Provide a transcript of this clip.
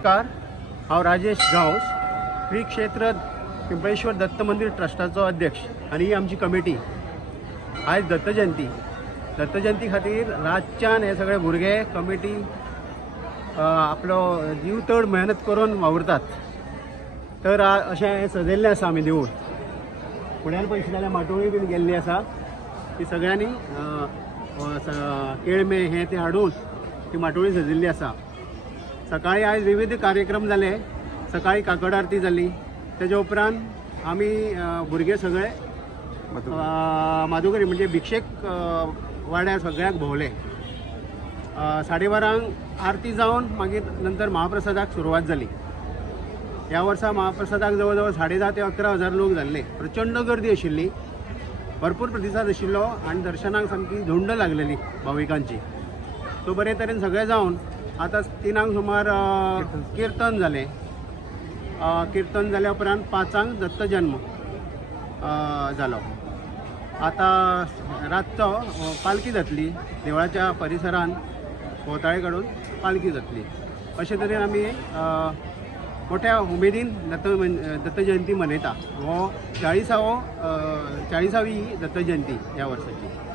नमस्कार, हांव राजेश गांवस, श्री क्षेत्र पिंपळेश्वर दत्त मंदिर ट्रस्टाचो अध्यक्ष आणि ही आमची कमिटी. आज दत्त जयंती खातीर रातच्यान हे सगळे भुरगे कमिटी आपलो जीव तड मेहनत करून वावरतात. तर अशें सजयल्लें आसा आमी देवूळ. फुड्यान पळयशी जाल्यार माटोळी बीन गेल्ली आसा. ती सगळ्यांनी केळमे हे ते हाडून ती माटोळी सजिल्ली आसा. सकाळी आज विविध कार्यक्रम जाले. सकाळी काकड आरती जाली. तेच्या उपरांत आमी भुरगे सगळे माधुकरी म्हणजे भिक्षेक वाड्यार सगळ्याक भोवले. 12:30 आरती जावन मागीर नंतर महाप्रसादाक सुरवात जाली. ह्या वर्सा महाप्रसादाक जवळ जवळ 10,500 ते 11,000 लोक जाल्ले. प्रचंड गर्दी आशिल्ली, भरपूर प्रतिसाद आशिल्लो आनी दर्शनाक सामकी झुंड लागलेली भाविकांची. सो बरे तरेन सगळें जावन आतां 3 सुमार कीर्तन जालें. कीर्तन जाल्या उपरांत 5 दत्त जन्म जालो. आता रातचो पालखी जातली. देवळाच्या परिसरान भोंवताळे काडून पालखी जातली. अशे तरेन आमी मोठ्या उमेदीन दत्त जयंती मनयता. हो 40वी दत्त जयंती ह्या वर्साची.